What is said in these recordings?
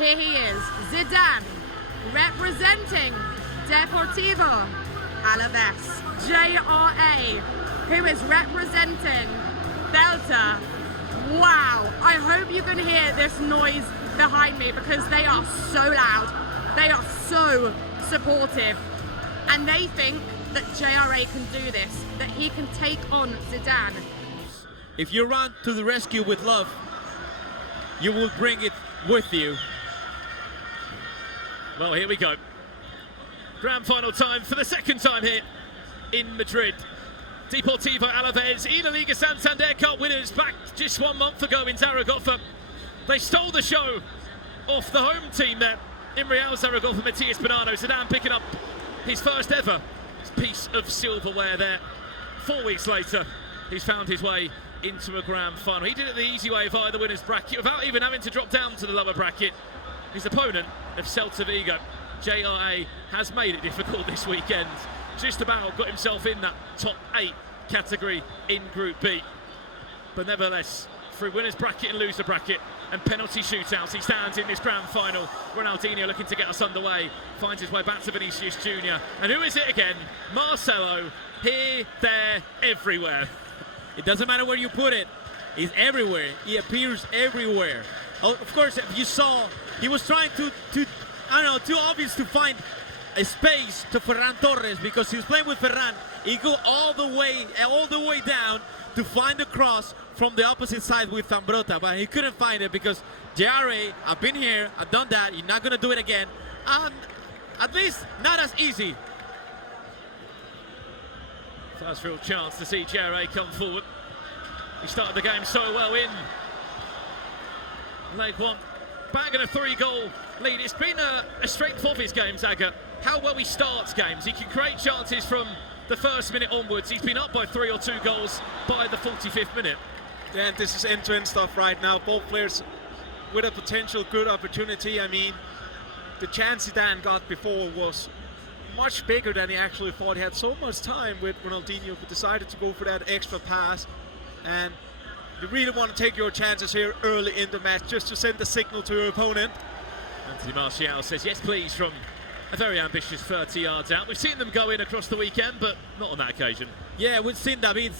Here he is, Zidane, representing Deportivo Alaves. JRA, who is representing Delta. Wow, I hope you can hear this noise behind me because they are so loud. They are so supportive. And they think that JRA can do this, that he can take on Zidane. If you run to the rescue with love, you will bring it with you. Well, here we go. Grand final time for the second time here in Madrid. Deportivo Alaves, eLaLiga Santander Cup winners back just 1 month ago in Zaragoza. They stole the show off the home team there in Real Zaragoza. Matías Bonanno, Zidane picking up his first ever piece of silverware there. 4 weeks later, he's found his way into a grand final. He did it the easy way via the winners bracket without even having to drop down to the lower bracket. His opponent of Celta Vigo, JRA, has made it difficult this weekend. Just about got himself in that top 8 category in Group B. But nevertheless, through winners bracket and loser bracket and penalty shootouts, he stands in this grand final. Ronaldinho looking to get us underway, finds his way back to Vinicius Jr. And who is it again? Marcelo, here, there, everywhere. It doesn't matter where you put it. He's everywhere. He appears everywhere. Oh, of course, if you saw, he was trying to I don't know, too obvious to find a space to Ferran Torres because he was playing with Ferran. He go all the way down to find the cross from the opposite side with Zambrota, but he couldn't find it because JRA, I've been here, I've done that, you're not gonna do it again. And at least not as easy. First real chance to see JRA come forward. He started the game so well in Leg 1, bagging a 3-goal lead. It's been a strength of his game, Zaga. How well he starts games. He can create chances from the first minute onwards. He's been up by 3 or 2 goals by the 45th minute. Yeah, and this is end-to-end stuff right now. Both players with a potential good opportunity. I mean, the chance Zidane got before was much bigger than he actually thought. He had so much time with Ronaldinho, but decided to go for that extra pass. And you really want to take your chances here early in the match just to send the signal to your opponent. Anthony Martial says yes please from a very ambitious 30 yards out. We've seen them go in across the weekend, but not on that occasion. Yeah, we've seen David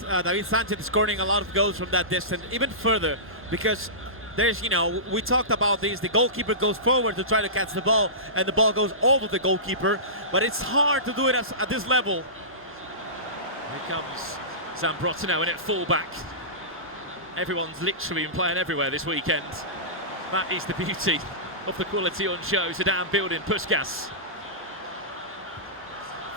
Sanchez scoring a lot of goals from that distance, even further, because there's, you know, we talked about this, the goalkeeper goes forward to try to catch the ball, and the ball goes over the goalkeeper, but it's hard to do it at this level. Here comes Zambrota now in at fullback. Everyone's literally been playing everywhere this weekend. That is the beauty of the quality on show. Zidane building, Puskas.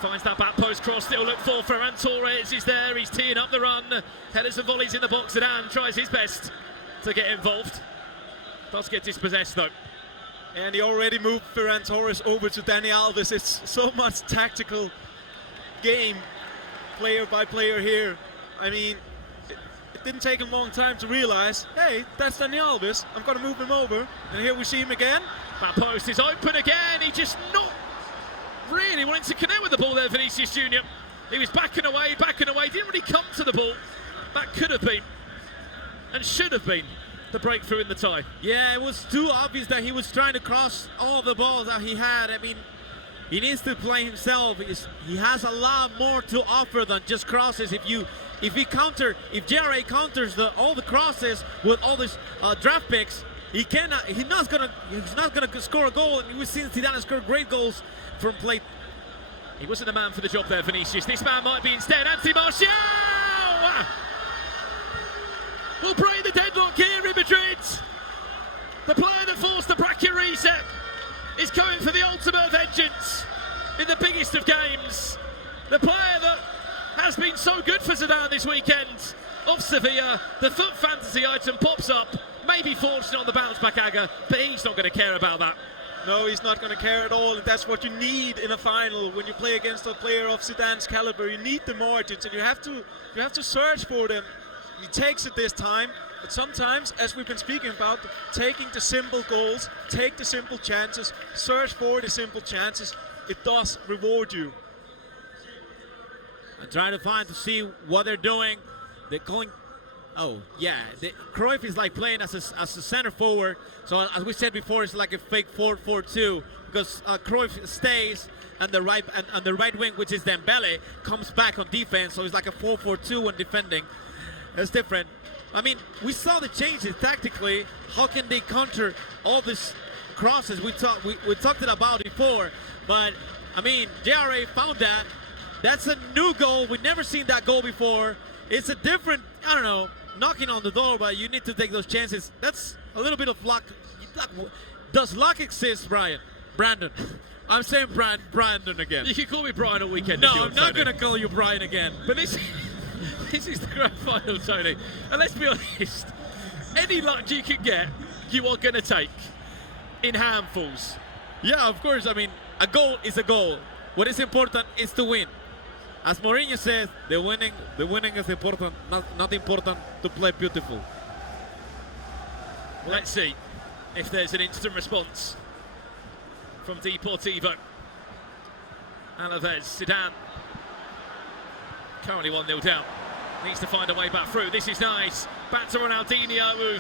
Finds that back post cross, still look for Ferran Torres is there, he's teeing up the run. Headers and volleys in the box, Zidane tries his best to get involved. Does get dispossessed though. And he already moved Ferran Torres over to Dani Alves. It's so much tactical game, player by player here. I mean, it didn't take him a long time to realize, hey, that's Dani Alves, I'm gonna move him over. And here we see him again. That post is open again, he just not really wanting to connect with the ball there, Vinicius Jr. He was backing away, didn't really come to the ball. That could have been, and should have been, the breakthrough in the tie. Yeah, it was too obvious that he was trying to cross all the balls that he had. I mean, he needs to play himself. He has a lot more to offer than just crosses. If JRA counters all the crosses with all these draft picks, he's not gonna score a goal. And we've seen Zidane score great goals from play. He wasn't the man for the job there, Vinicius. This man might be instead. Anthony Martial will break the deadlock here in Madrid. The player that forced the bracket reset is going for the ultimate vengeance in the biggest of games. The player that has been so good for Zidane this weekend of Sevilla. The foot fantasy item pops up, maybe fortunate on the bounce back, Aga, but he's not going to care about that. No, he's not going to care at all, and that's what you need in a final when you play against a player of Zidane's caliber. You need the margins, and you have to search for them. He takes it this time, but sometimes, as we've been speaking about, taking the simple goals, take the simple chances, search for the simple chances, it does reward you. I'm trying to see what they're doing. They're Oh, yeah. Cruyff is like playing as a center forward. So as we said before, it's like a fake 4-4-2 because Cruyff stays and the right wing, which is Dembele, comes back on defense. So it's like a 4-4-2 when defending. It's different. I mean, we saw the changes tactically. How can they counter all these crosses we talked about before? But I mean, JRA found that. That's a new goal. We've never seen that goal before. It's a different, I don't know, knocking on the door, but you need to take those chances. That's a little bit of luck. Does luck exist, Brandon? I'm saying Brandon again. You can call me Brian all weekend. No, I'm not going to call you Brian again. But this is the grand final, Tony. And let's be honest, any luck you can get, you are going to take in handfuls. Yeah, of course. I mean, a goal is a goal. What is important is to win. As Mourinho says, the winning is important, not important to play beautiful. Let's see if there's an instant response from Deportivo. Alaves, Zidane. Currently 1-0 down. Needs to find a way back through. This is nice. Back to Ronaldinho, who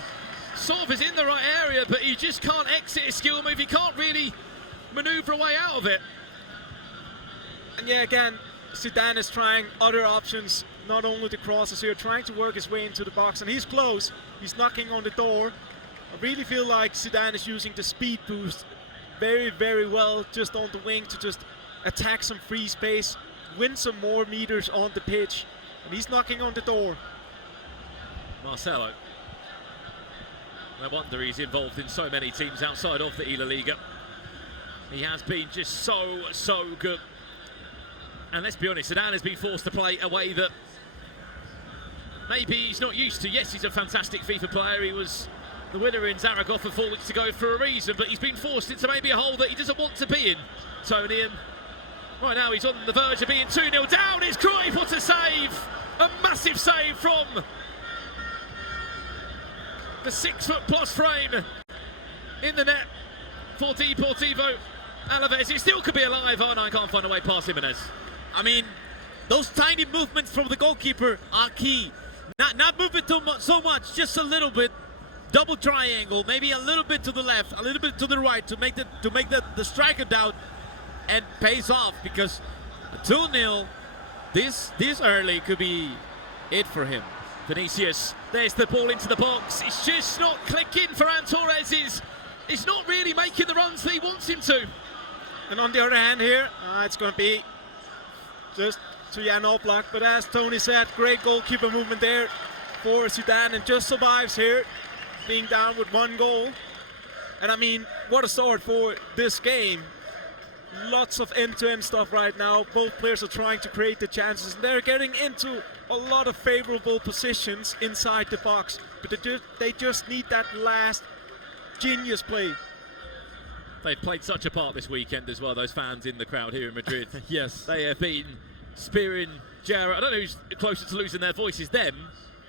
sort of is in the right area, but he just can't exit his skill move. He can't really manoeuvre a way out of it. And yeah, again, Zidane is trying other options, not only the crosses here, trying to work his way into the box, and he's close. He's knocking on the door. I really feel like Zidane is using the speed boost very, very well just on the wing to just attack some free space, win some more meters on the pitch, and he's knocking on the door. Marcelo. No wonder he's involved in so many teams outside of the eLaLiga. He has been just so good. And let's be honest, Zidane has been forced to play a way that maybe he's not used to. Yes, he's a fantastic FIFA player. He was the winner in Zaragoza 4 weeks ago for a reason, but he's been forced into maybe a hole that he doesn't want to be in, Tony. And right now he's on the verge of being 2-0 down. It's Cruyff, what a save! A massive save from the 6-foot-plus frame in the net for Deportivo Alaves. It still could be alive. Oh no, I can't find a way past Jimenez. I mean, those tiny movements from the goalkeeper are key. Not moving so much, just a little bit. Double triangle, maybe a little bit to the left, a little bit to the right to make the striker doubt, and pays off because 2-0 this early could be it for him. Vinicius, there's the ball into the box. It's just not clicking for Torres. He's not really making the runs that he wants him to. And on the other hand here, it's going to be just to Jan Oblak, but as Tony said, great goalkeeper movement there for Zidane, and just survives here, being down with 1 goal. And I mean, what a start for this game. Lots of end-to-end stuff right now. Both players are trying to create the chances, and they're getting into a lot of favorable positions inside the box, but they just need that last genius play. They've played such a part this weekend as well, those fans in the crowd here in Madrid. Yes. They have been spearing JRA. I don't know who's closer to losing their voices, them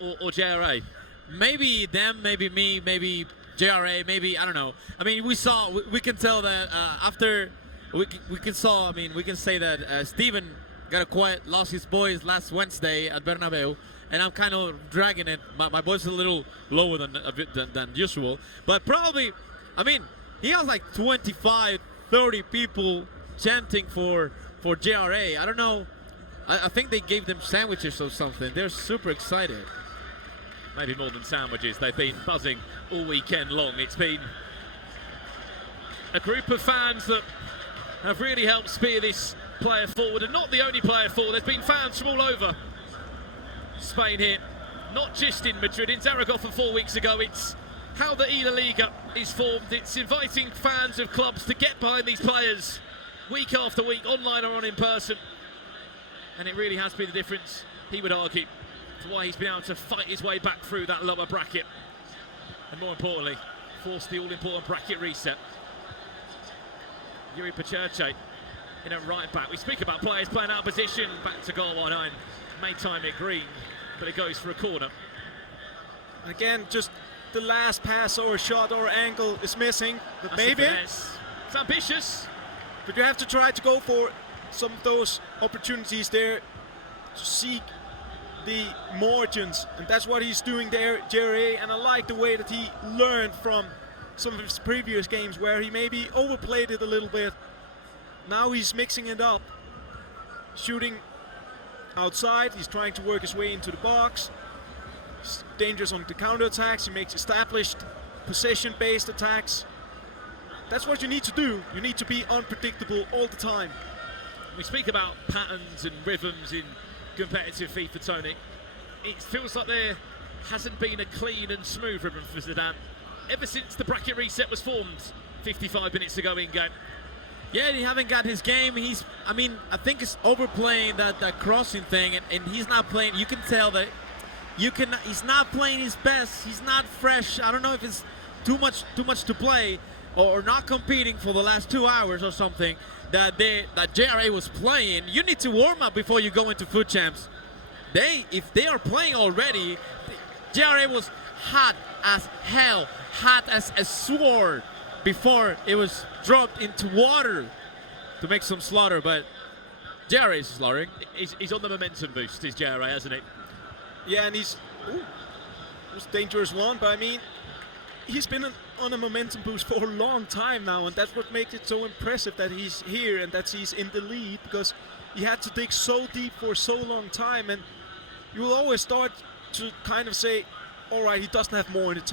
or JRA. Maybe them, maybe me, maybe JRA, maybe, I don't know. I mean, we can tell that after, we can say that Steven lost his voice last Wednesday at Bernabeu, and I'm kind of dragging it. My voice is a little lower than usual, but probably, I mean, he has like 25, 30 people chanting for JRA. I don't know. I think they gave them sandwiches or something. They're super excited. Maybe more than sandwiches. They've been buzzing all weekend long. It's been a group of fans that have really helped spear this player forward, and not the only player forward. There's been fans from all over Spain here, not just in Madrid. In Zaragoza 4 weeks ago, it's how the eLaLiga is formed. It's inviting fans of clubs to get behind these players week after week, online or on in person. And it really has been the difference, he would argue, to why he's been able to fight his way back through that lower bracket. And more importantly, force the all-important bracket reset. Yuri Pacherche in a right back. We speak about players playing out of position. Back to goal 1-9. May time it green, but it goes for a corner. Again, just the last pass or shot or angle is missing, but That's maybe it's ambitious. But you have to try to go for some of those opportunities there to seek the margins, and that's what he's doing there, JRA, and I like the way that he learned from some of his previous games where he maybe overplayed it a little bit. Now he's mixing it up, shooting outside, he's trying to work his way into the box. He's dangerous on the counter-attacks, he makes established possession-based attacks. That's what you need to do. You need to be unpredictable all the time. We speak about patterns and rhythms in competitive FIFA, Tony. It feels like there hasn't been a clean and smooth rhythm for Zidane ever since the bracket reset was formed 55 minutes ago in game. Yeah, he haven't got his game. I think he's overplaying that crossing thing, and he's not playing. You can tell that he's not playing his best. He's not fresh. I don't know if it's too much to play, or not competing for the last 2 hours or something that JRA was playing. You need to warm up before you go into Food Champs. If they are playing already, JRA was hot as hell, hot as a sword before it was dropped into water to make some slaughter, but JRA is slaughtering. He's on the momentum boost, is JRA, hasn't he? Yeah, and he's a dangerous one, but I mean, he's been on a momentum boost for a long time now, and that's what makes it so impressive that he's here and that he's in the lead, because he had to dig so deep for so long time, and you will always start to kind of say, all right, he doesn't have more in the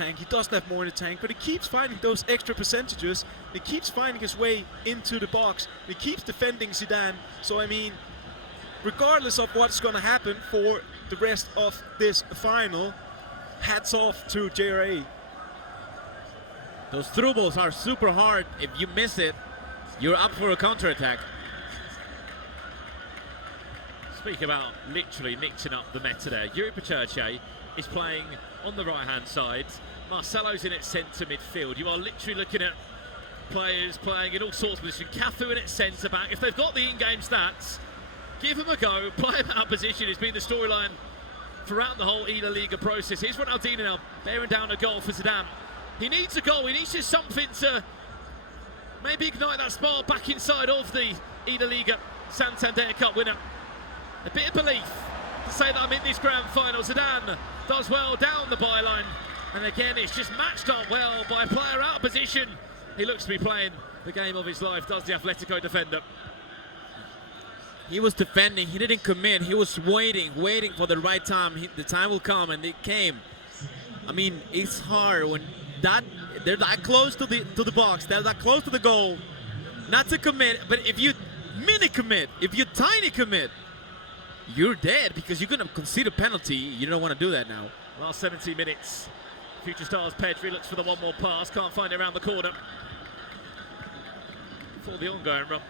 tank, but he keeps finding those extra percentages, he keeps finding his way into the box, he keeps defending Zidane. So I mean, regardless of what's going to happen for the rest of this final, hats off to JRA. Those through balls are super hard. If you miss it, you're up for a counter-attack. Speak about literally mixing up the meta there. Yuri Pacherche is playing on the right-hand side. Marcelo's in at centre midfield. You are literally looking at players playing in all sorts of positions. Cafu in at centre-back. If they've got the in-game stats, give them a go. Play them out of position. It's been the storyline throughout the whole eLaLiga process. Here's Ronaldinho now, bearing down a goal for Zidane. He needs a goal. He needs just something to maybe ignite that spark back inside of the eLaLiga Santander Cup winner. A bit of belief to say that I'm in this grand final. Zidane does well down the byline, and again it's just matched up well by a player out of position. He looks to be playing the game of his life, does the Atletico defender. He was defending, he didn't commit, he was waiting for the right time. The time will come, and it came. I mean, it's hard when they're that close to the box, they're that close to the goal, not to commit. But if you mini commit, if you tiny commit, you're dead, because you're gonna concede a penalty. You don't want to do that now. Last 17 minutes. Future Stars Pedri looks for the one more pass, can't find it around the corner for the ongoing run.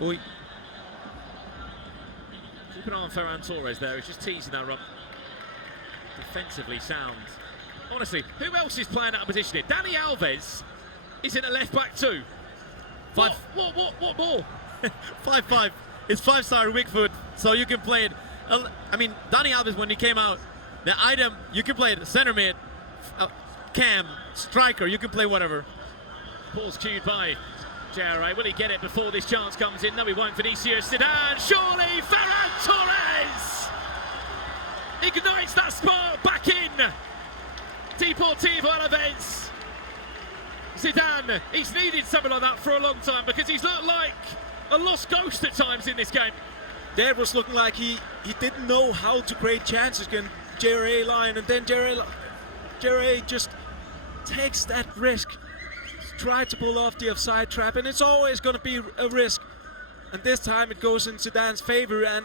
Boy. Keep an eye on Ferran Torres there, he's just teasing that run. Defensively sound. Honestly, who else is playing out of position here? Dani Alves is in a left back too. What more? 5-5. It's 5-star weak foot, so you can play it. I mean, Dani Alves, when he came out, the item, you can play it center mid, cam, striker, you can play whatever. Ball's cued by JRA. Will he get it before this chance comes in? No, he won't. Vinicius, Zidane, surely Ferran Torres ignites that spark back in. Deportivo Alaves. Zidane, he's needed something like that for a long time, because he's looked like a lost ghost at times in this game. Dad was looking like he didn't know how to create chances against JRA line, and then JRA just takes that risk, try to pull off the offside trap, and it's always going to be a risk. And this time it goes in Zidane's favor, and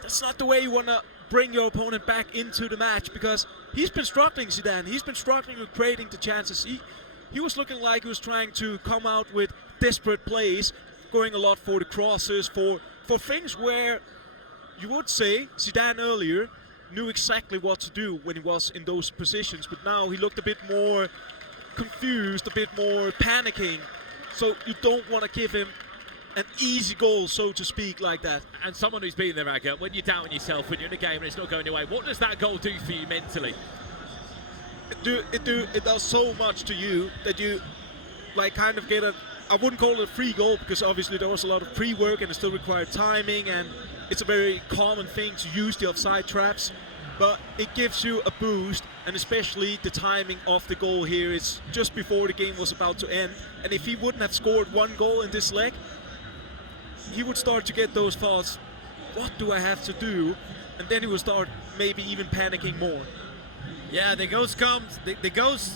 that's not the way you want to bring your opponent back into the match, because he's been struggling, Zidane. He's been struggling with creating the chances. He was looking like he was trying to come out with desperate plays, going a lot for the crosses, for things where you would say Zidane earlier knew exactly what to do when he was in those positions, but now he looked a bit more confused, a bit more panicking. So you don't want to give him an easy goal, so to speak, like that. And someone who's been there, Aga, when you're doubting yourself, when you're in a game and it's not going your way, what does that goal do for you mentally? It does so much to you that you like kind of get a I wouldn't call it a free goal because obviously there was a lot of pre-work and it still required timing, and it's a very common thing to use the offside traps, but it gives you a boost, and especially the timing of the goal here is just before the game was about to end, and if he wouldn't have scored one goal in this leg, he would start to get those thoughts, what do I have to do? And then he would start maybe even panicking more. Yeah, the ghost comes. The ghost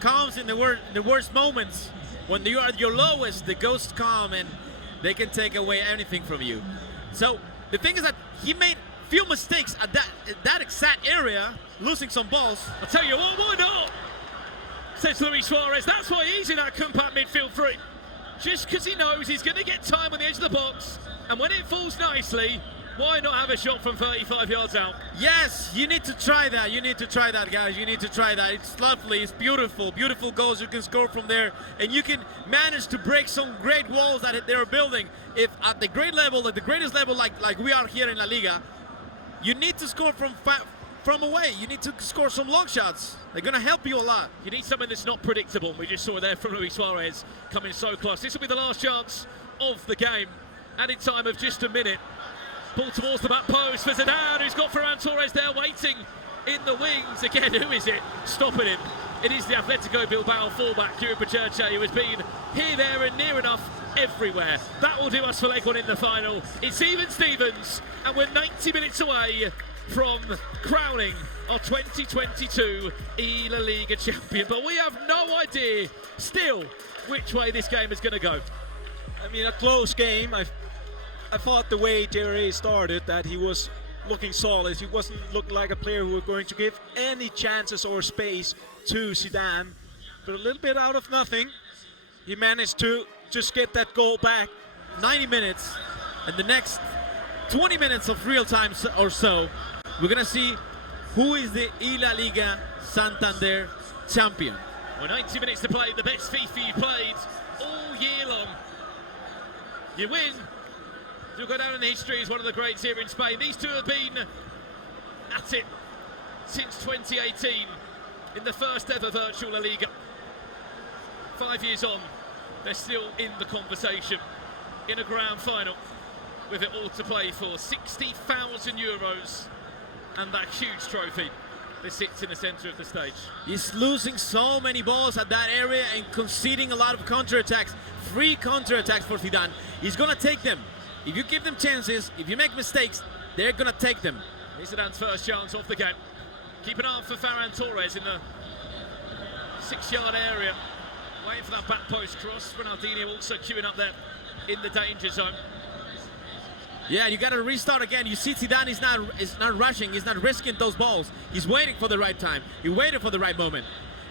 comes in the worst moments. When you are at your lowest, the ghosts come and they can take away anything from you. So the thing is that he made few mistakes at that exact area, losing some balls. I'll tell you what, why not? Says Luis Suarez. That's why he's in that compact midfield three. Just because he knows he's going to get time on the edge of the box, and when it falls nicely, why not have a shot from 35 yards out? Yes, you need to try that. You need to try that, guys. You need to try that. It's lovely. It's beautiful. Beautiful goals you can score from there. And you can manage to break some great walls that they're building. If at the great level, at the greatest level like we are here in La Liga, you need to score from away. You need to score some long shots. They're going to help you a lot. You need something that's not predictable. We just saw it there from Luis Suarez coming so close. This will be the last chance of the game. Added time of just a minute. Ball towards the back post for Zidane, who's got Ferran Torres there waiting in the wings. Again, who is it stopping him? It is the Atletico Bilbao fullback, Kieran Pacherche, who has been here, there and near enough everywhere. That will do us for leg one in the final. It's even Stevens, and we're 90 minutes away from crowning our 2022 eLaLiga champion. But we have no idea still which way this game is going to go. I mean, a close game. I thought the way JRA started that he was looking solid. He wasn't looking like a player who was going to give any chances or space to Zidane. But a little bit out of nothing, he managed to just get that goal back. 90 minutes, and the next 20 minutes of real time or so, we're going to see who is the eLaLiga Santander champion. Well, 90 minutes to play, the best FIFA you played all year long. You win, you'll go down in history as one of the greats here in Spain. These two have been at it since 2018 in the first ever virtual La Liga. 5 years on, they're still in the conversation in a grand final with it all to play for. 60,000 euros and that huge trophy that sits in the centre of the stage. He's losing so many balls at that area and conceding a lot of counter-attacks, free counter-attacks for Zidane. He's going to take them. If you give them chances, if you make mistakes, they're going to take them. Here's Zidane's first chance of the game. Keep an eye out for Ferran Torres in the 6-yard area. Waiting for that back post cross. Ronaldinho also queuing up there in the danger zone. Yeah, you got to restart again. You see Zidane is not rushing. He's not risking those balls. He's waiting for the right time. He waited for the right moment.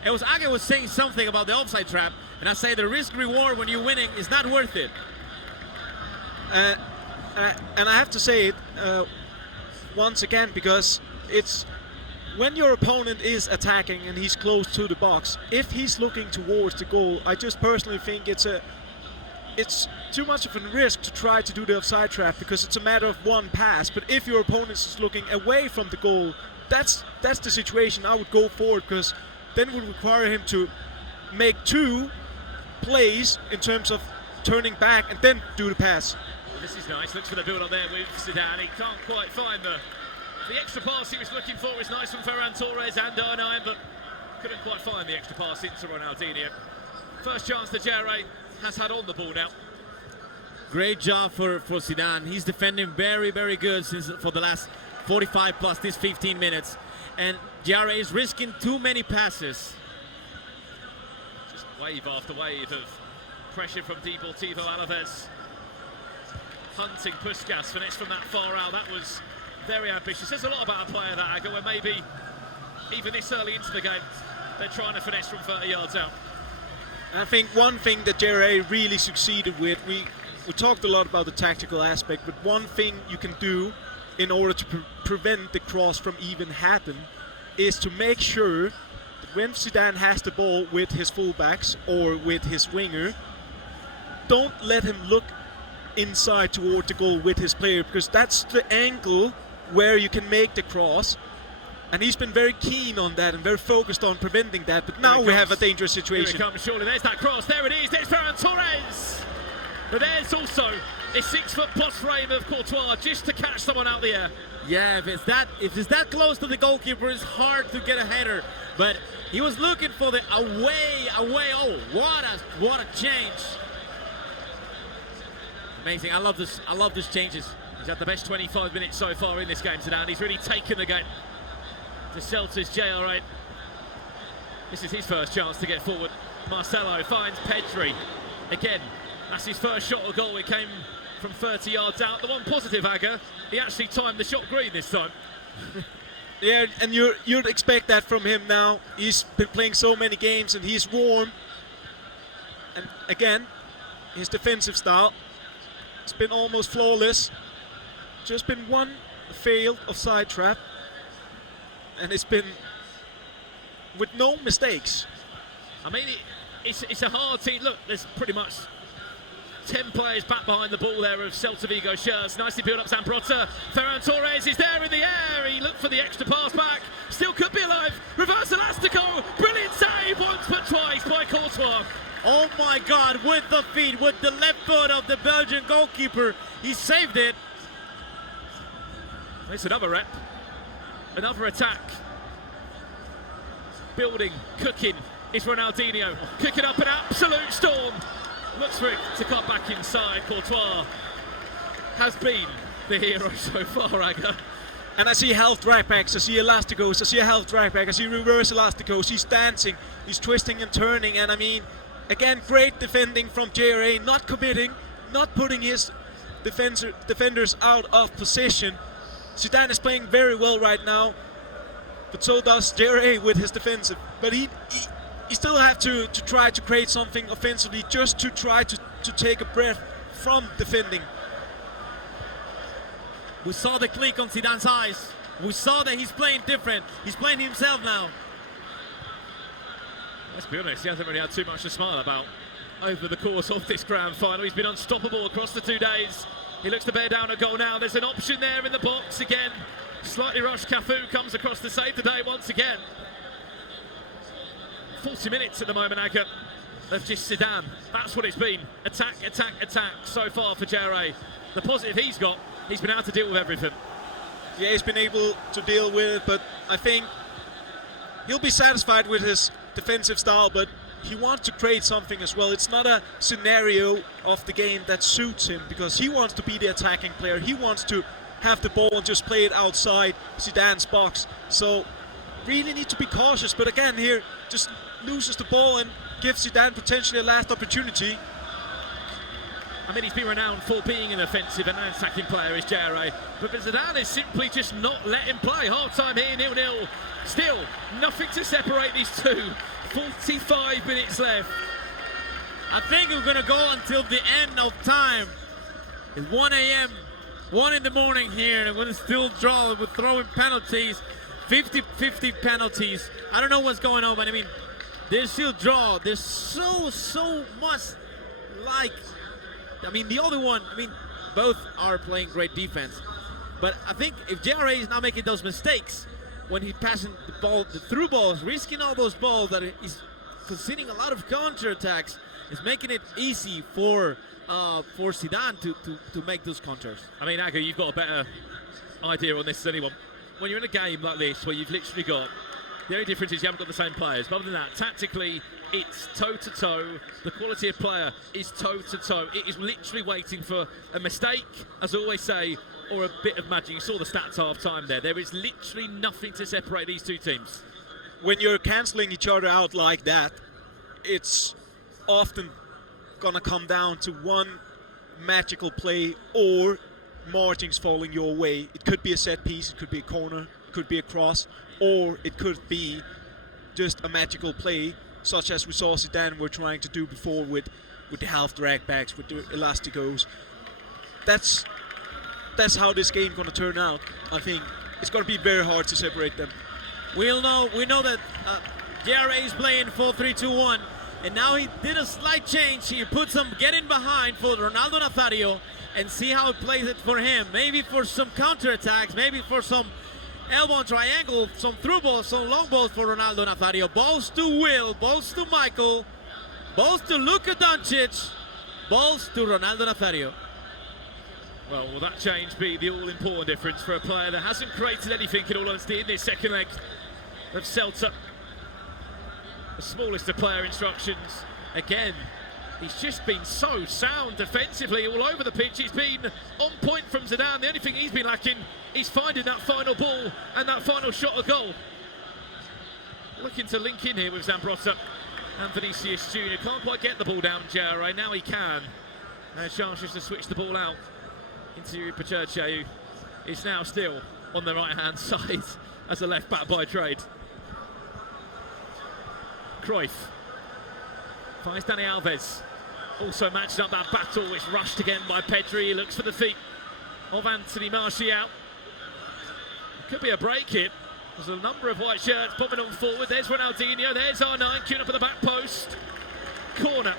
It was Aga was saying something about the offside trap, and I say the risk-reward when you're winning is not worth it. And I have to say it once again, because it's when your opponent is attacking and he's close to the box, if he's looking towards the goal, I just personally think it's too much of a risk to try to do the offside trap, because it's a matter of one pass. But if your opponent is looking away from the goal, that's the situation I would go for it, because then it would require him to make 2 plays in terms of turning back and then do the pass. This is nice, looks for the build up there with Zidane. He can't quite find the extra pass he was looking for. Is nice from Ferran Torres and R9, but couldn't quite find the extra pass into Ronaldinho. First chance the JRA has had on the ball now. Great job for Zidane. He's defending very, very good for the last 45 plus these 15 minutes. And JRA is risking too many passes. Just wave after wave of pressure from Deportivo Alaves. Hunting Puskas, finesse from that far out. That was very ambitious. Says a lot about a player, that Aga, where maybe even this early into the game, they're trying to finesse from 30 yards out. I think one thing that JRA really succeeded with, we talked a lot about the tactical aspect, but one thing you can do in order to prevent the cross from even happen is to make sure that when Zidane has the ball with his fullbacks or with his winger, don't let him look inside toward the goal with his player, because that's the angle where you can make the cross. And he's been very keen on that and very focused on preventing that. But now we have a dangerous situation. Here it comes, surely. There's that cross. There it is. There's Ferran Torres. But there's also a 6-foot plus frame of Courtois just to catch someone out the air. Yeah, if it's that close to the goalkeeper, it's hard to get a header. But he was looking for the away. Oh, what a change! Amazing. I love this changes. He's had the best 25 minutes so far in this game, Zidane. He's really taken the game to Celta's JRA. This is his first chance to get forward. Marcelo finds Pedri. Again, that's his first shot on goal. It came from 30 yards out. The one positive, Aga, he actually timed the shot green this time. Yeah, and you'd expect that from him now. He's been playing so many games and he's warm. And again, his defensive style, it's been almost flawless. Just been one failed offside trap. And it's been with no mistakes. I mean, it's a hard team. Look, there's pretty much 10 players back behind the ball there of Celta Vigo shirts. Nicely built up Zambrotta. Ferran Torres is there in the air. He looked for the extra pass back. Still could be alive. Reverse elastico. Brilliant save once but twice by Courtois. Oh my God, with the feet, with the left foot of the Belgian goalkeeper, he saved it. It's another rep. Another attack. Building, cooking is Ronaldinho. Cooking up an absolute storm. Looks for it to cut back inside. Courtois has been the hero so far, Aga. And I see health right backs, I see elasticos, I see a health right back, I see reverse elasticos. He's dancing, he's twisting and turning. And I mean, again, great defending from JRA, not committing, not putting his defenders out of position. Zidane is playing very well right now, but so does JRA with his defensive. But he still have to try to create something offensively, just to try to take a breath from defending. We saw the click on Zidane's eyes. We saw that he's playing different. He's playing himself now. Let's be honest, he hasn't really had too much to smile about over the course of this grand final. He's been unstoppable across the 2 days. He looks to bear down a goal now. There's an option there in the box again. Slightly rushed Cafu comes across the save today once again. 40 minutes at the moment, Aga, of just Zidane. That's what it's been. Attack, attack, attack so far for JRA. The positive he's got, he's been able to deal with everything. Yeah, he's been able to deal with it, but I think he'll be satisfied with his defensive style, but he wants to create something as well. It's not a scenario of the game that suits him, because he wants to be the attacking player. He wants to have the ball and just play it outside Zidane's box. So really need to be cautious, but again here, just loses the ball and gives Zidane potentially a last opportunity. I mean, he's been renowned for being an offensive and an attacking player, is JRA. But Zidane is simply just not letting play. Half-time here, 0-0. Still, nothing to separate these two. 45 minutes left. I think we're going to go until the end of time. It's 1 a.m., 1 in the morning here, and we're going to still draw. We're throwing penalties, 50-50 penalties. I don't know what's going on, but I mean, there's still draw. There's so much like... I mean, the other one, I mean, both are playing great defense. But I think if JRA is not making those mistakes when he's passing the ball, the through balls, risking all those balls, that he's conceding a lot of counterattacks, is making it easy for Zidane to make those counters. I mean, Aga, you've got a better idea on this than anyone. When you're in a game like this, where you've literally got, the only difference is you haven't got the same players. But other than that, tactically, it's toe-to-toe. The quality of player is toe-to-toe. It is literally waiting for a mistake, as I always say, or a bit of magic. You saw the stats half-time there. There is literally nothing to separate these two teams. When you're cancelling each other out like that, it's often going to come down to one magical play or margins falling your way. It could be a set piece, it could be a corner, it could be a cross, or it could be just a magical play, such as we saw Zidane were trying to do before with the half drag backs, with the elasticos. That's how this game going to turn out. I think it's going to be very hard to separate them. We know that JRA is playing 4-3-2-1, and now he did a slight change. He put some getting behind for Ronaldo Nazario and see how it plays it for him. Maybe for some counterattacks, maybe for some elbow triangle, some through balls, some long balls for Ronaldo Nazario. Balls to Will, balls to Michael, balls to Luka Doncic, balls to Ronaldo Nazario. Well, will that change be the all-important difference for a player that hasn't created anything, in all honesty, in this second leg of Celta? The smallest of player instructions. Again, he's just been so sound defensively all over the pitch. He's been on point from Zidane. The only thing he's been lacking is finding that final ball and that final shot of goal. Looking to link in here with Zambrotta and Vinicius Jr. Can't quite get the ball down, JRA. Now he can. Chances to switch the ball out into Pacherche, who is now still on the right-hand side as a left-back by trade. Cruyff finds Dani Alves. Also matching up that battle, which rushed again by Pedri. He looks for the feet of Anthony Martial. Could be a break here. There's a number of white shirts popping on forward. There's Ronaldinho, there's R9 queuing up at the back post. Corner.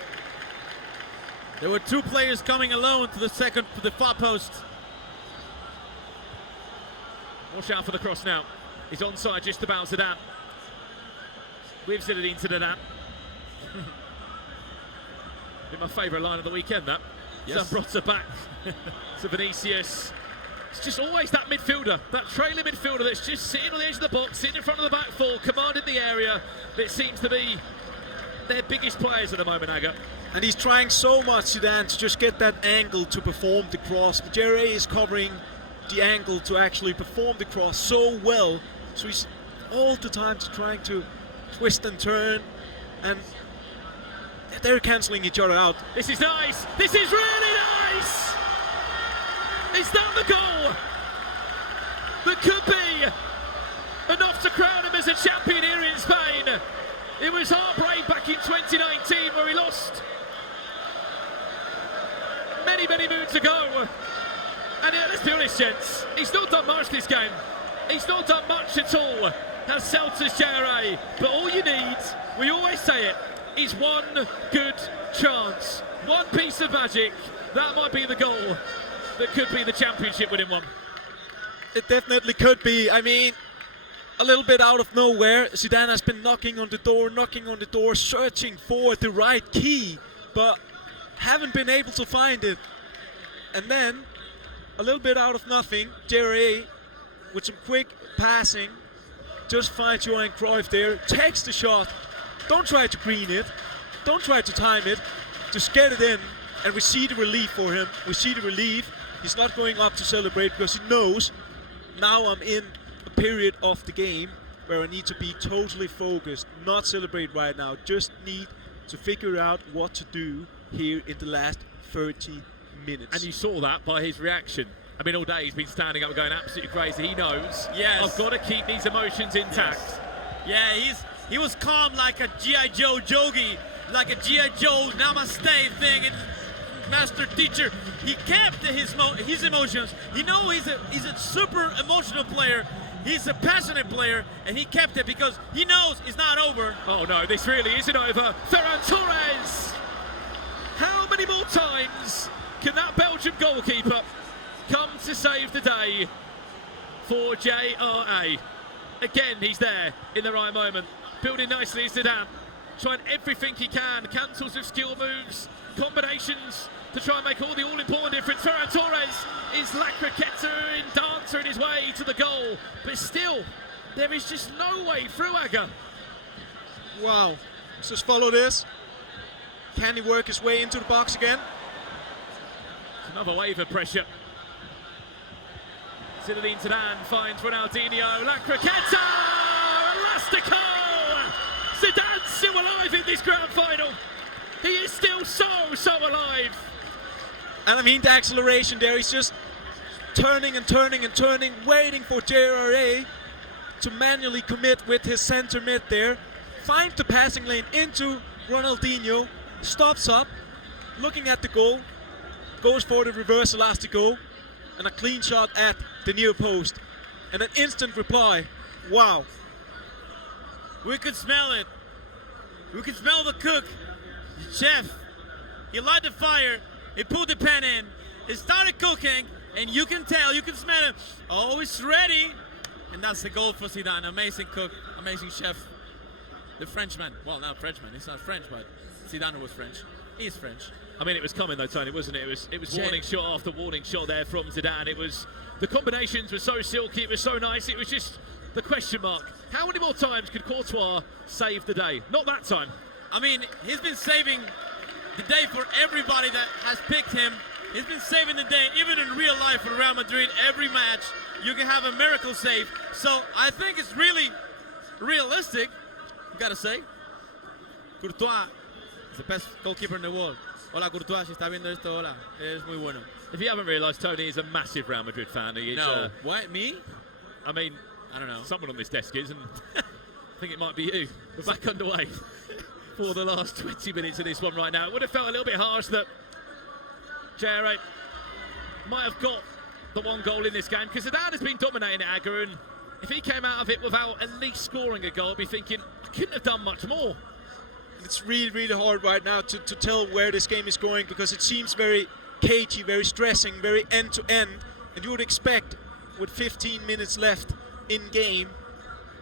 There were two players coming alone to the far post. Watch out for the cross now. He's onside just about Zidane. With Zidane to Zidane. Been my favourite line of the weekend, that. Yes. Zambrotta back to Vinicius. It's just always that midfielder, that trailing midfielder that's just sitting on the edge of the box, sitting in front of the back four, commanding the area. It seems to be their biggest players at the moment, Aga. And he's trying so much, Zidane, to just get that angle to perform the cross. But JRA is covering the angle to actually perform the cross so well. So he's all the time trying to twist and turn. And they're cancelling each other out. This is nice. This is really nice. Is that the goal that could be enough to crown him as a champion here in Spain? It was heartbreak back in 2019 where he lost many, many moons ago. And yeah, let's be honest, gents, he's not done much this game. He's not done much at all, has Celta's JRA. But all you need, we always say it, is one good chance. One piece of magic. That might be the goal that could be the championship winning one. It definitely could be. I mean, a little bit out of nowhere, Zidane has been knocking on the door, searching for the right key, but haven't been able to find it. And then, a little bit out of nothing, JRA, with some quick passing, just finds Johan Cruyff there, takes the shot. Don't try to green it, don't try to time it, just get it in, and we see the relief for him. We see the relief. He's not going up to celebrate because he knows, now I'm in a period of the game where I need to be totally focused, not celebrate right now, just need to figure out what to do here in the last 30 minutes. And you saw that by his reaction. I mean, all day he's been standing up and going absolutely crazy. He knows, yes, I've got to keep these emotions intact. Yes. Yeah, he was calm like a G.I. Joe jogi, like a G.I. Joe namaste thing, and master teacher. He kept his emotions. You know, he's a super emotional player. He's a passionate player, and he kept it because he knows it's not over. Oh no, this really isn't over. Ferran Torres! How many more times can that Belgian goalkeeper come to save the day for JRA? Again, he's there in the right moment. Building nicely is Zidane. Trying everything he can. Cancels with skill moves, combinations to try and make all the all-important difference. Ferran Torres is La Croqueta and dancer in his way to the goal. But still, there is just no way through, Aga. Wow. Let's just follow this. Can he work his way into the box again? Another wave of pressure. Zidane10 finds Ronaldinho. La Croqueta! Elastico! Zidane's still alive in this grand final. He is still so alive. And I mean the acceleration there, he's just turning and turning and turning, waiting for JRA to manually commit with his center mid there. Finds the passing lane into Ronaldinho, stops up, looking at the goal, goes for the reverse elastico, and a clean shot at the near post. And an instant reply. Wow. We could smell it. We could smell the cook, the chef. He lighted the fire, he put the pan in, it started cooking, and you can tell, you can smell it. Oh, it's ready. And that's the goal for Zidane. Amazing cook, amazing chef. The Frenchman. Well, not Frenchman. He's not French, but Zidane was French. He's French. I mean, it was coming though, Tony, wasn't it? It was warning shot after warning shot there from Zidane. It was, the combinations were so silky, it was so nice. It was just the question mark. How many more times could Courtois save the day? Not that time. I mean, he's been saving the day for everybody that has picked him. He's been saving the day, even in real life for Real Madrid. Every match, you can have a miracle save. So I think it's really realistic, you gotta say. Courtois is the best goalkeeper in the world. Hola, Courtois, si está viendo esto, hola. Es muy bueno. If you haven't realised, Tony is a massive Real Madrid fan. He is, no, what, me? I mean, I don't know. Someone on this desk is, and I think it might be you. We're back underway for the last 20 minutes of this one right now. It would have felt a little bit harsh that JRA might have got the one goal in this game, because Zidane has been dominating it, Aga, and if he came out of it without at least scoring a goal, I'd be thinking, I couldn't have done much more. It's really, really hard right now to tell where this game is going, because it seems very cagey, very stressing, very end-to-end. And you would expect, with 15 minutes left in game,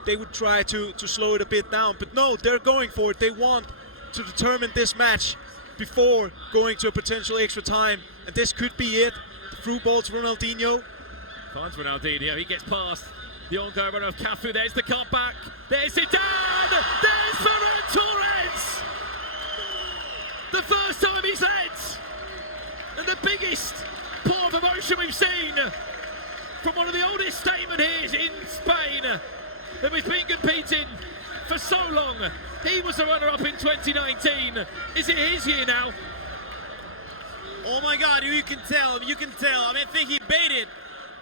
they would try to slow it a bit down. But no, they're going for it. They want to determine this match before going to a potential extra time. And this could be it. The through ball to Ronaldinho. Finds Ronaldinho. He gets past the ongoing runner of Cafu. There's the cutback. There's Zidane. There's Ferran Torres. The first time he's led. And the biggest pour of emotion we've seen from one of the oldest statement here in Spain, that we've been competing for so long. He was the runner-up in 2019. Is it his year now? Oh my God, you can tell. I mean, I think he baited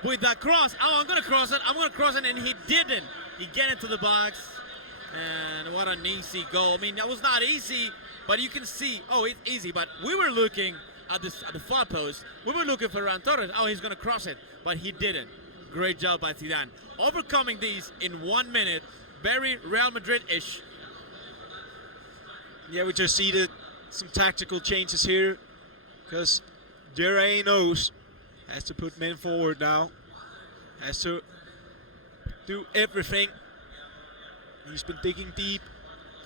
with that cross. Oh, I'm gonna cross it, and he didn't. He get into the box, and what an easy goal. I mean, that was not easy, but you can see, oh, it's easy, but we were looking at the far post. We were looking for Ferran Torres. Oh, he's gonna cross it, but he didn't. Great job by Zidane. Overcoming these in 1 minute, very Real Madrid-ish. Yeah, we just see some tactical changes here, because JRA knows, has to put men forward now, has to do everything. He's been digging deep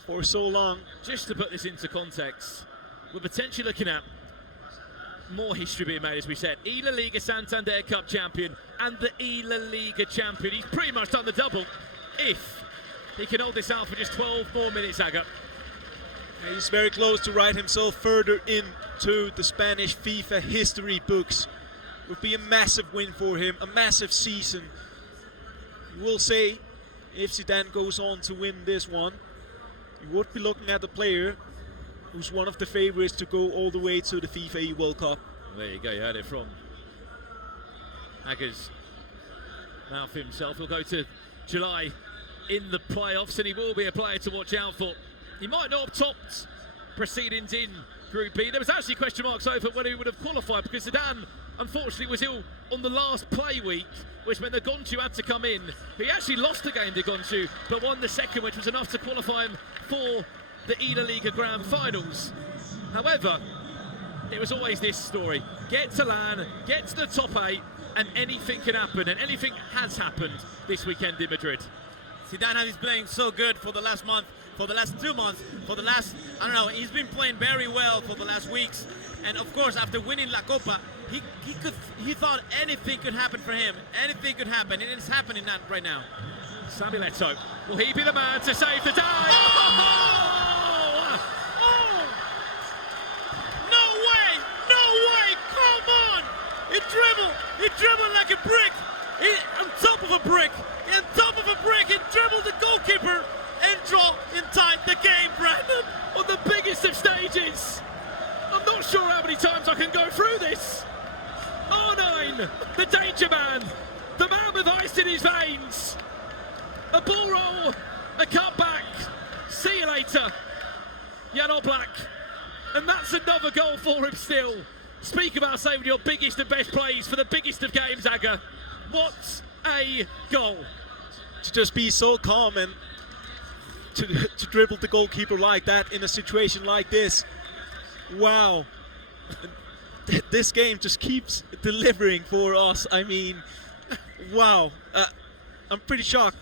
for so long. Just to put this into context, we're potentially looking at more history being made, as we said. eLaLiga Santander Cup champion and the eLaLiga champion. He's pretty much done the double if he can hold this out for just 12 more minutes, Aga. He's very close to write himself further into the Spanish FIFA history books. It would be a massive win for him, a massive season. We'll say, if Zidane goes on to win this one, you would be looking at a player who's one of the favorites to go all the way to the FIFA World Cup. There you go, you heard it from Aga's mouth himself. He'll go to July in the playoffs, and he will be a player to watch out for. He might not have topped proceedings in Group B. There was actually question marks over whether he would have qualified, because Zidane unfortunately was ill on the last play week, which meant that Gonchu had to come in. He actually lost the game to Gonchu, but won the second, which was enough to qualify him for the eLaLiga Grand Finals. However, it was always this story. Get to LAN, get to the top 8, and anything can happen, and anything has happened this weekend in Madrid. Zidane has been playing so good for the last month, for the last 2 months, for the last, I don't know, he's been playing very well for the last weeks. And of course, after winning La Copa, he thought anything could happen for him. Anything could happen, and it's happening right now. Samuel Eto'o, will he be the man to save the day? Oh! He dribbled like a brick. On top of a brick. He dribbled the goalkeeper and draw in time the game, Brandon. On the biggest of stages. I'm not sure how many times I can go through this. R9, the danger man. The man with ice in his veins. A ball roll, a cutback. See you later, Jan Oblak. And that's another goal for him still. Speak about saving your biggest and best plays for the biggest of games, Aga. What a goal. To just be so calm and to dribble the goalkeeper like that in a situation like this. Wow. This game just keeps delivering for us. I mean, wow. I'm pretty shocked.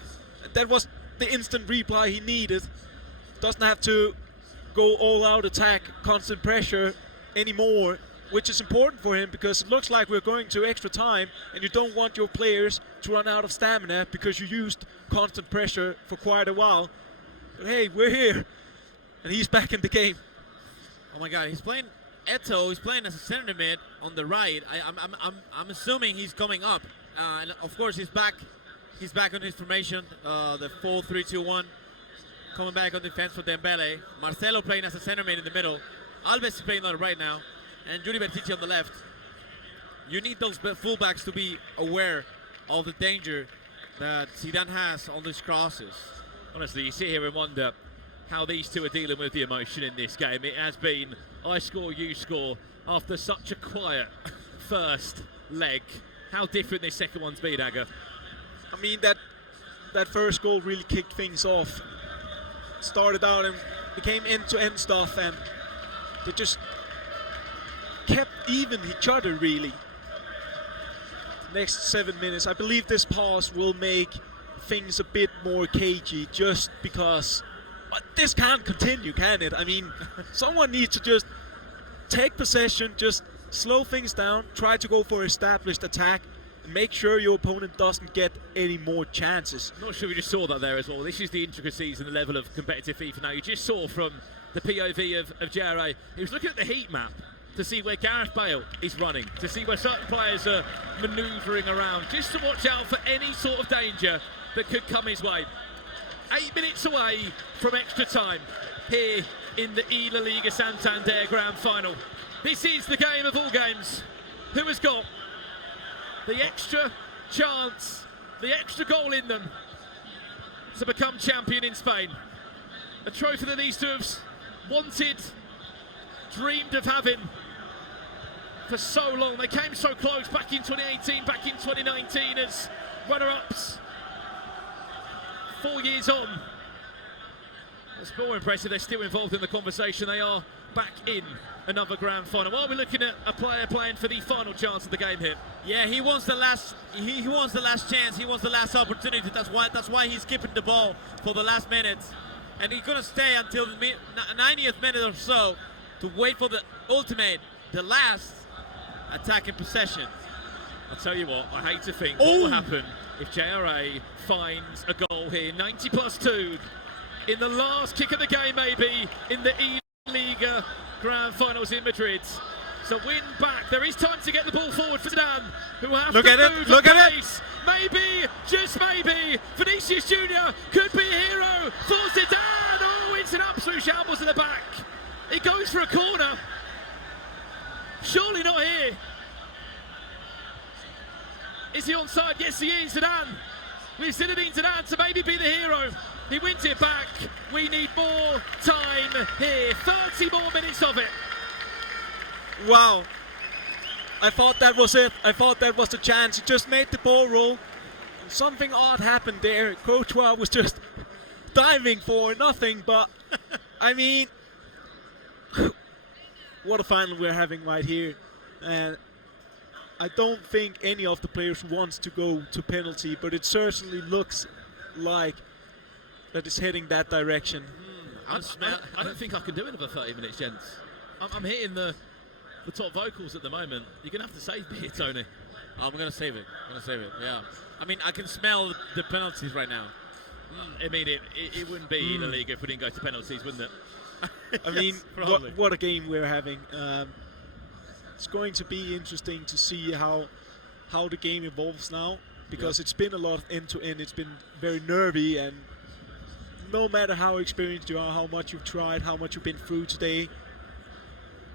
That was the instant reply he needed. Doesn't have to go all out attack, constant pressure anymore, which is important for him because it looks like we're going to extra time and you don't want your players to run out of stamina because you used constant pressure for quite a while. But hey, we're here and he's back in the game. Oh my God, he's playing Eto. He's playing as a center mid on the right. I'm assuming he's coming up, and of course he's back. He's back on his formation, the 4-3-2-1, coming back on defense for Dembele. Marcelo playing as a center mid in the middle. Alves is playing on the right now, and Juri Bertici on the left. You need those fullbacks to be aware of the danger that Zidane has on these crosses. Honestly, you sit here and wonder how these two are dealing with the emotion in this game. It has been I score, you score after such a quiet first leg. How different this second one's been, Aga. I mean, that first goal really kicked things off. Started out and became end-to-end stuff, and they just kept even each other, really. The next 7 minutes, I believe this pause will make things a bit more cagey, just because this can't continue, can it? I mean, someone needs to just take possession, just slow things down, try to go for established attack, and make sure your opponent doesn't get any more chances. I'm not sure we just saw that there as well. This is the intricacies and the level of competitive FIFA now. You just saw from the POV of JRA, he was looking at the heat map to see where Gareth Bale is running, to see where certain players are manoeuvring around, just to watch out for any sort of danger that could come his way. 8 minutes away from extra time here in the eLaLiga Santander Grand Final. This is the game of all games. Who has got the extra chance, the extra goal in them to become champion in Spain? A trophy that these two have wanted, dreamed of having for so long. They came so close back in 2018, back in 2019 as runner-ups. 4 years on. It's more impressive they're still involved in the conversation. They are back in another grand final. Well, we're looking at a player playing for the final chance of the game here. Yeah, he wants the last. He wants the last chance. He wants the last opportunity. That's why he's keeping the ball for the last minutes, and he's gonna stay until the 90th minute or so to wait for the ultimate, the last attacking possession. I'll tell you what, I hate to think what will happen if JRA finds a goal here. 90+2 in the last kick of the game, maybe in the eLaLiga Grand Finals in Madrid. So win back. There is time to get the ball forward for Zidane, who will have to move Look at it! Maybe, just maybe, Vinicius Junior could be a hero for Zidane. Oh, it's an absolute shambles in the back. It goes for a corner. Surely not here. Is he onside? Yes, he is. Zidane. We've Zidane to maybe be the hero. He wins it back. We need more time here. 30 more minutes of it. Wow. I thought that was it. I thought that was the chance. He just made the ball roll. Something odd happened there. Courtois was just diving for nothing, but I mean, what a final we're having right here. And I don't think any of the players wants to go to penalty, but it certainly looks like that is heading that direction. I don't think I can do another 30 minutes, gents. I'm hitting the top vocals at the moment. You're going to have to save me here, Tony. I'm going to save it. Yeah. I mean, I can smell the penalties right now. I mean, it wouldn't be eLaLiga if we didn't go to penalties, wouldn't it? I mean, what a game we're having. It's going to be interesting to see how the game evolves now, because it's been a lot of end-to-end. It's been very nervy, and no matter how experienced you are, how much you've tried, how much you've been through today,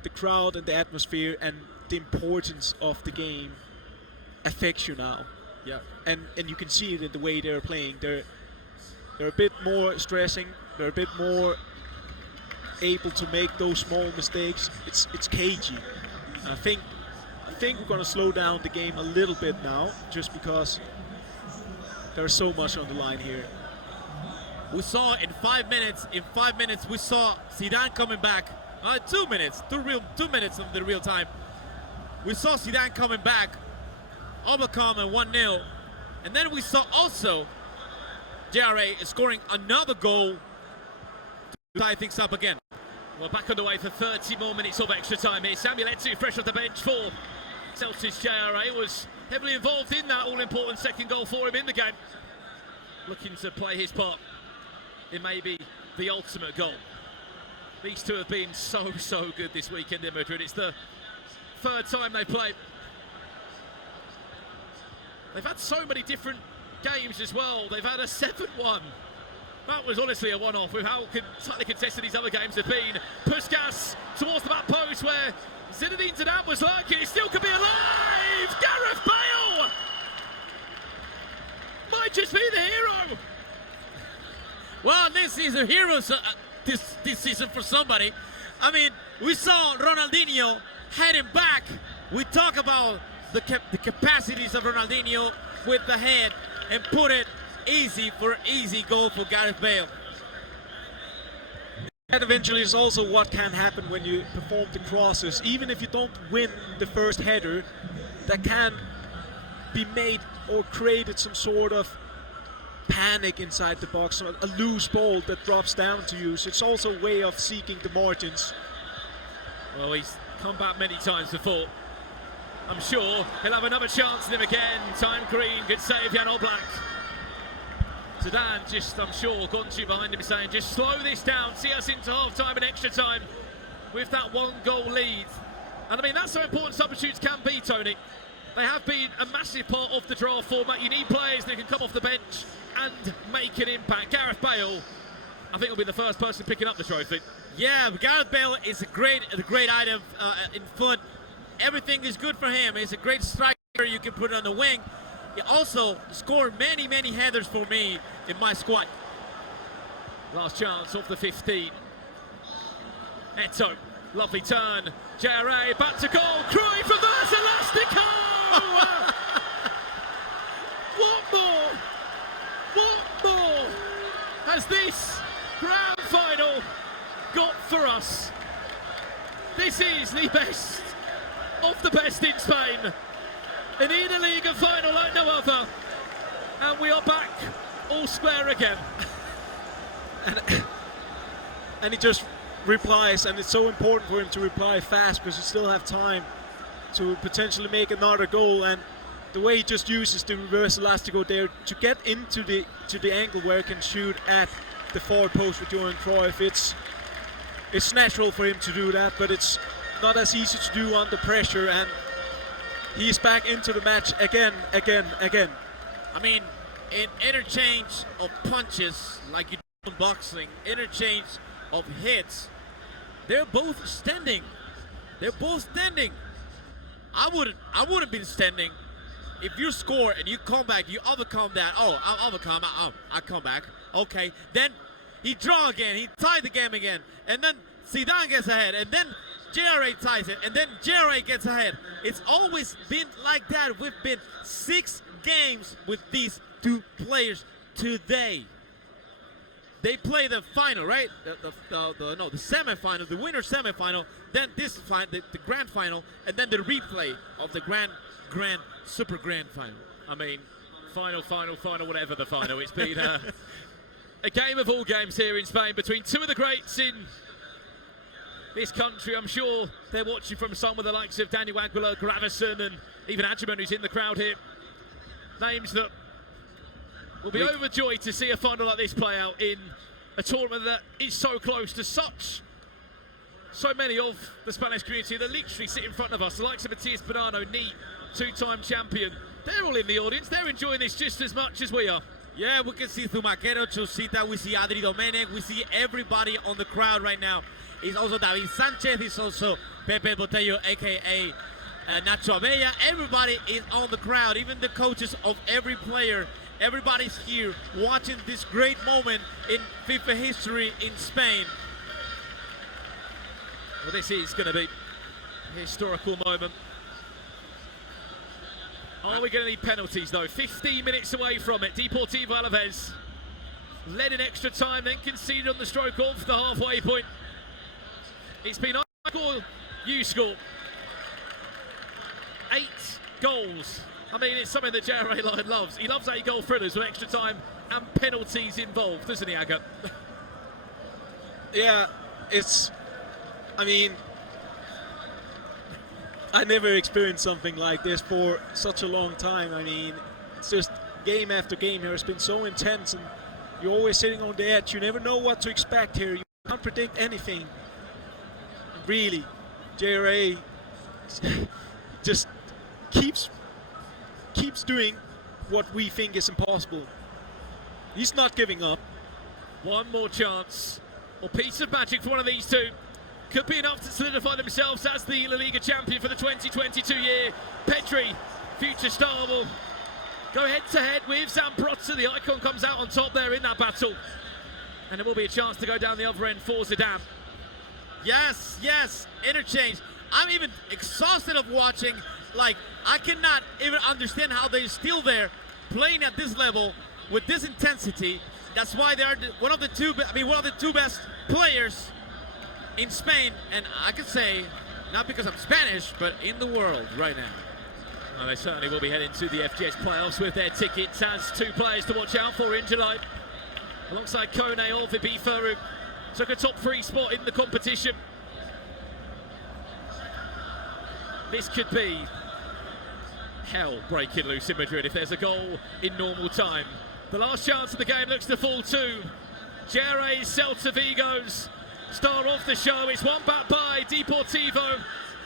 the crowd and the atmosphere and the importance of the game affects you now. Yeah. And you can see it in the way they're playing. They're a bit more stressing. They're a bit more able to make those small mistakes. It's cagey. And I think we're going to slow down the game a little bit now, just because there's so much on the line here. We saw in 5 minutes, we saw Zidane coming back. 2 minutes, 2 minutes of the real time. We saw Zidane coming back, overcome and 1-0. And then we saw also JRA is scoring another goal to tie things up again. Well, back underway for 30 more minutes of extra time here. Zidane10, fresh off the bench for Celtics. JRA was heavily involved in that all-important second goal for him in the game. Looking to play his part in maybe the ultimate goal. These two have been so good this weekend in Madrid. It's the third time they played. They've had so many different games as well. They've had a 7-1. That was honestly a one-off with how tightly contested these other games have been. Puskas towards the back post where Zidane10 was like it still could be alive! Gareth Bale! Might just be the hero! Well, this is a hero this season for somebody. I mean, we saw Ronaldinho heading back. We talk about the capacities of Ronaldinho with the head and put it easy for an easy goal for Gareth Bale. That eventually is also what can happen when you perform the crosses. Even if you don't win the first header, that can be made or created some sort of panic inside the box, a loose ball that drops down to you. So it's also a way of seeking the margins. Well, he's come back many times before. I'm sure he'll have another chance in him again. Time Green, good save, Jan Oblak. Zidane just, I'm sure, gone to behind him saying, just slow this down, see us into half-time and extra time with that one-goal lead. And I mean, that's how important substitutes can be, Tony. They have been a massive part of the draft format. You need players that can come off the bench and make an impact. Gareth Bale, I think, will be the first person picking up the trophy. Yeah, Gareth Bale is a great item in foot. Everything is good for him. He's a great striker. You can put it on the wing. He also scored many headers for me in my squad. Last chance off the 15. Eto, lovely turn. JRA back to goal. Cruyff reverse elastico. What more? What more has this grand final got for us? This is the best of the best in Spain. An eLaLiga final like no other. And we are back all square again. And he just replies, and it's so important for him to reply fast because you still have time to potentially make another goal. And the way he just uses the reverse elastico there to get into the angle where he can shoot at the forward post with Johan Cruyff, it's natural for him to do that, but it's not as easy to do under pressure. And he's back into the match again. I mean, in interchange of punches, like you do in boxing, interchange of hits, they're both standing. I wouldn't been standing. If you score and you come back, you overcome that. Oh, I'll overcome. I come back. Okay. Then he draw again. He tied the game again. And then Zidane gets ahead. And then JRA ties it. And then JRA gets ahead. It's always been like that. We've been 6 games with these two players today. They play the final, right? The semi-final, the winner semi-final, then this final, the grand final, and then the replay of the super grand final. I mean, final, whatever the final. It's been a game of all games here in Spain between two of the greats in this country. I'm sure they're watching from some of the likes of Daniel Aguilar, Gravison, and even Adjaman, who's in the crowd here. Names that will be overjoyed to see a final like this play out in a tournament that is so close to so many of the Spanish community that literally sit in front of us. The likes of Matías Bonanno, neat, 2-time champion. They're all in the audience. They're enjoying this just as much as we are. Yeah, we can see Zumaquero, Chusita, we see Adri Domenech, we see everybody on the crowd right now. It's also David Sanchez, it's also Pepe Botello, aka Nacho Abella. Everybody is on the crowd, even the coaches of every player. Everybody's here watching this great moment in FIFA history in Spain. Well, this is going to be a historical moment. Are we going to need penalties, though? 15 minutes away from it. Deportivo Alavés led in extra time, then conceded on the stroke of the halfway point. It's been I score, you score. 8 goals. I mean, it's something that JRA loves. He loves 8-goal thrillers with extra time and penalties involved, doesn't he, Aga? Yeah, I mean, I never experienced something like this for such a long time. I mean, it's just game after game here. It's been so intense, and you're always sitting on the edge. You never know what to expect here. You can't predict anything. Really, JRA just keeps doing what we think is impossible. He's not giving up. One more chance, or piece of magic for one of these two. Could be enough to solidify themselves as the eLaLiga champion for the 2022 year. Pedri, future star, will go head-to-head with Zambrozza. The icon comes out on top there in that battle. And there will be a chance to go down the other end for Zidane. Yes, yes, interchange. I'm even exhausted of watching. Like, I cannot even understand how they're still there playing at this level with this intensity. That's why they're one of the two best players in Spain, and I could say, not because I'm Spanish, but in the world right now. Well, they certainly will be heading to the FGS playoffs with their tickets as two players to watch out for in July. Alongside Kone of Ibiza, who took a top 3 spot in the competition. This could be hell breaking loose in Madrid if there's a goal in normal time. The last chance of the game looks to fall to JRA's Celta Vigo's star of the show. It's won back by Deportivo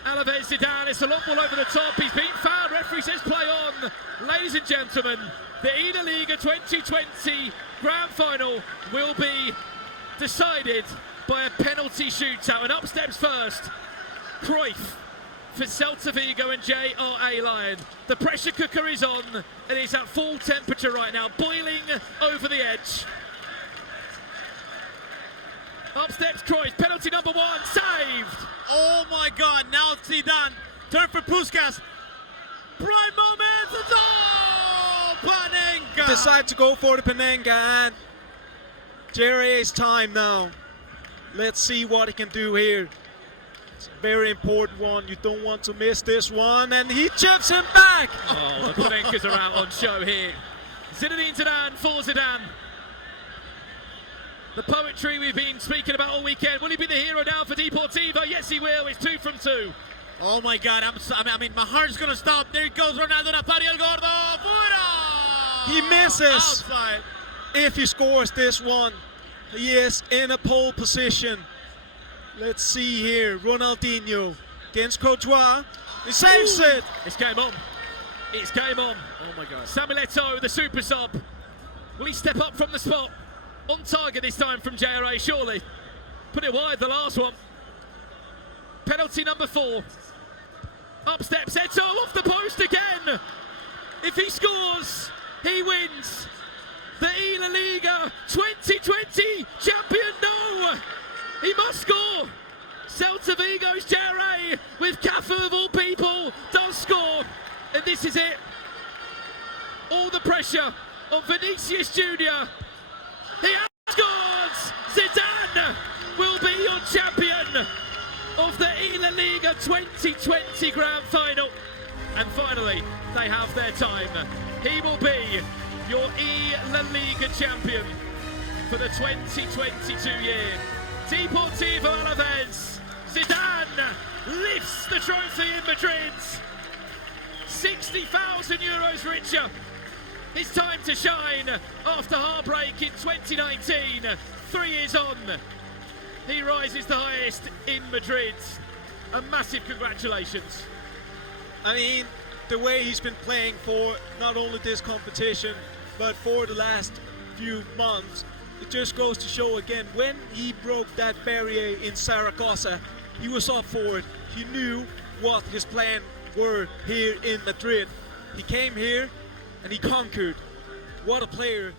Alaves. Zidane, it's a long ball over the top. He's been fouled. Referee says play on. Ladies and gentlemen, the eLaLiga 2020 Grand Final will be decided by a penalty shootout. And up steps first, Cruyff for Celta Vigo and JRA Lion. The pressure cooker is on, and it's at full temperature right now, boiling over the edge. Up steps Cruyff, penalty number 1, saved! Oh my God, now it's Zidane. Turn for Puskas. Prime moment, oh, Panenka! Decide to go for the Panenka, and JRA's time now. Let's see what he can do here. It's a very important one. You don't want to miss this one, and he chips him back! Oh, the Panenkas are out on show here. Zidane10 for Zidane. The poetry we've been speaking about all weekend. Will he be the hero now for Deportivo? Yes, he will. It's 2 from 2. Oh my God, I mean, my heart's gonna stop. There he goes, Ronaldo Nazario, el gordo, fuera! He misses. Outside. If he scores this one, he is in a pole position. Let's see here, Ronaldinho against Courtois. He saves it. It's game on. It's game on. Oh my God. Samuel Eto'o, the super sub. Will he step up from the spot? On target this time from JRA, surely. Put it wide, the last one. Penalty number 4. Up steps Eto'o, off the post again. If he scores, he wins the eLaLiga 2020 champion. No, he must score. Celta Vigo's JRA with Cafu of all people does score, and this is it. All the pressure on Vinicius Junior. He scores! Zidane will be your champion of the eLaLiga 2020 Grand Final. And finally, they have their time. He will be your eLaLiga champion for the 2022 year. Deportivo Alaves. Zidane lifts the trophy in Madrid. 60,000 euros richer. It's time to shine after heartbreak in 2019. 3 years on, he rises the highest in Madrid. A massive congratulations. I mean, the way he's been playing for not only this competition, but for the last few months, it just goes to show again, when he broke that barrier in Zaragoza, he was up for it. He knew what his plan were here in Madrid. He came here and he conquered. What a player